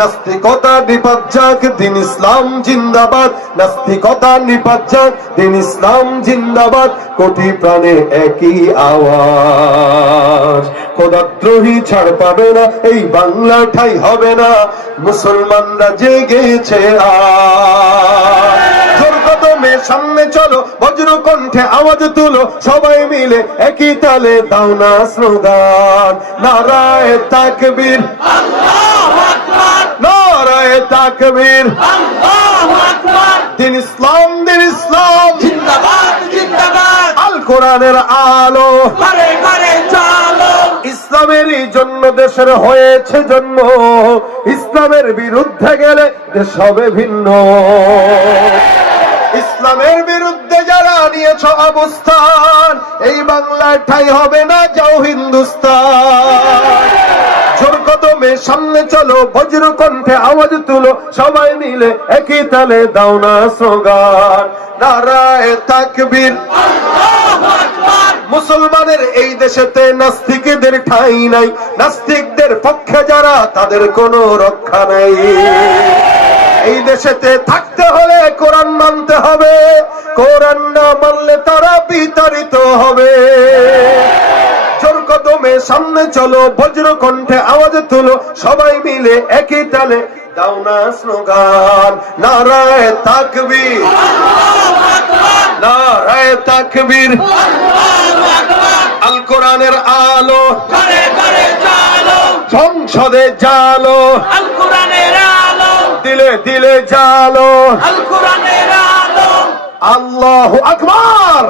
নাস্তিকতা নিপাত যাক, দিন ইসলাম জিন্দাবাদ। নাস্তিকতা নিপাত যাক, দিন ইসলাম জিন্দাবাদ। কোটি প্রাণে একই আওয়াজ, খোদাদ্রোহী ছাড় পাবে না, এই বাংলা ঠাই হবে না। মুসলমানরা জেগেছে আজ। জোর কদমে সামনে চলো, বজ্র কণ্ঠে আওয়াজ তুলো, সবাই মিলে একই তালে দাও না স্লোগান। নারায়ে তাকবীর, আল্লাহু আকবার, নারায়ে তাকবীর, আল্লাহু আকবার। দিন ইসলাম, দিন ইসলাম জিন্দাবাদ জিন্দাবাদ, আল কোরআনের আলো। ঘরে ঘরে চলো। ইসলামেরই জন্য দেশের হয়েছে জন্ম, ইসলামের বিরুদ্ধে গেলে দেশ হবে ভিন্ন। ইসলামের বিরুদ্ধে যারা নিয়েছ অবস্থান, এই বাংলার ঠাই হবে না, যাও হিন্দুস্তান। জোর কদমে সামনে চলো, বজ্র কণ্ঠে আওয়াজ তুলো, সবাই মিলে একই তালে দাও না স্লোগান। নারায়ে তাকবীর, আল্লাহু আকবার। মুসলমানের এই দেশেতে নাস্তিকদের ঠাঁই নাই। নাস্তিকদের পক্ষে যারা, তাদের কোনো রক্ষা নাই। এই দেশেতে থাকতে হলে কোরআন মানতে হবে, কোরআন না মানলে তারা বিতাড়িত হবে। জোর কদমে সামনে চলো, বজ্র কণ্ঠে আওয়াজ তুলো, সবাই মিলে একই তালে দাও না স্লোগান। নারায়ে তাকবীর, আল্লাহু আকবার, নারায়ে তাকবীর, আল্লাহু আকবার। আল কোরআনের আলো, ঘরে ঘরে চলো, সংসদে জালো, আল কোরআনের আলো, দিলে দিলে জালো। আল কোরআনের আলো। আল্লাহু আকবার।